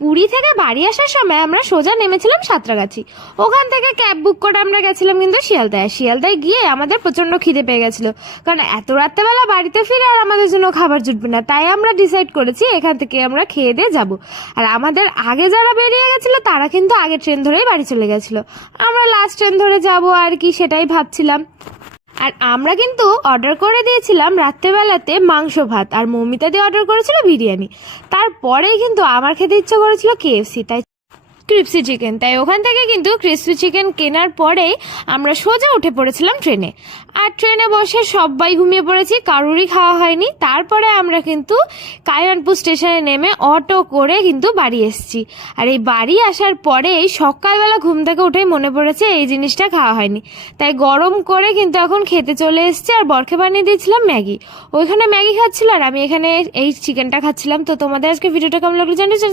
পুরী থেকে বাড়ি আসার সময় আমরা সোজা নেমেছিলাম সাঁতরাগাছি। ওখান থেকে ক্যাব বুক করে আমরা গেছিলাম কিন্তু শিয়ালদায় গিয়ে আমাদের প্রচন্ড খিদে পেয়ে গেছিল, কারণ এত রাত্রেবেলা বাড়িতে ফিরে আর আমাদের জন্য খাবার জুটবে না। তাই আমরা ডিসাইড করেছি এখান থেকে আমরা খেয়ে দিয়ে যাবো। আর আমাদের আগে যারা বেরিয়ে গেছিল তারা কিন্তু আগের ট্রেন ধরেই বাড়ি চলে গেছিল। আমরা লাস্ট ট্রেন ধরে যাব আর কি, সেটাই ভাবছিলাম। আর আমরা কিন্তু অর্ডার করে দিয়েছিলাম রাত্রেবেলাতে মাংস ভাত, আর মৌমিতা দিয়ে অর্ডার করেছিল বিরিয়ানি। তারপরেই কিন্তু আমার খেতে ইচ্ছা করেছিল KFC, তাই ক্রিপসি চিকেন। তাই ওখান থেকে কিন্তু ক্রিসপি চিকেন কেনার পরেই আমরা সোজা উঠে পড়েছিলাম ট্রেনে। আর ট্রেনে বসে সবাই ঘুমিয়ে পড়েছি, কারোরই খাওয়া হয়নি। তারপরে আমরা কিন্তু কালিয়ানপুর স্টেশনে নেমে অটো করে কিন্তু বাড়ি এসেছি। আর এই বাড়ি আসার পরেই সকালবেলা ঘুম থেকে উঠেই মনে পড়েছে এই জিনিসটা খাওয়া হয়নি, তাই গরম করে কিন্তু এখন খেতে চলে এসেছি। আর বরকে বানিয়ে দিয়েছিলাম ম্যাগি, ওইখানে ম্যাগি খাচ্ছিল আর আমি এখানে এই চিকেনটা খাচ্ছিলাম। তো তোমাদের আজকে ভিডিওটা কেমন লাগলো জানিস।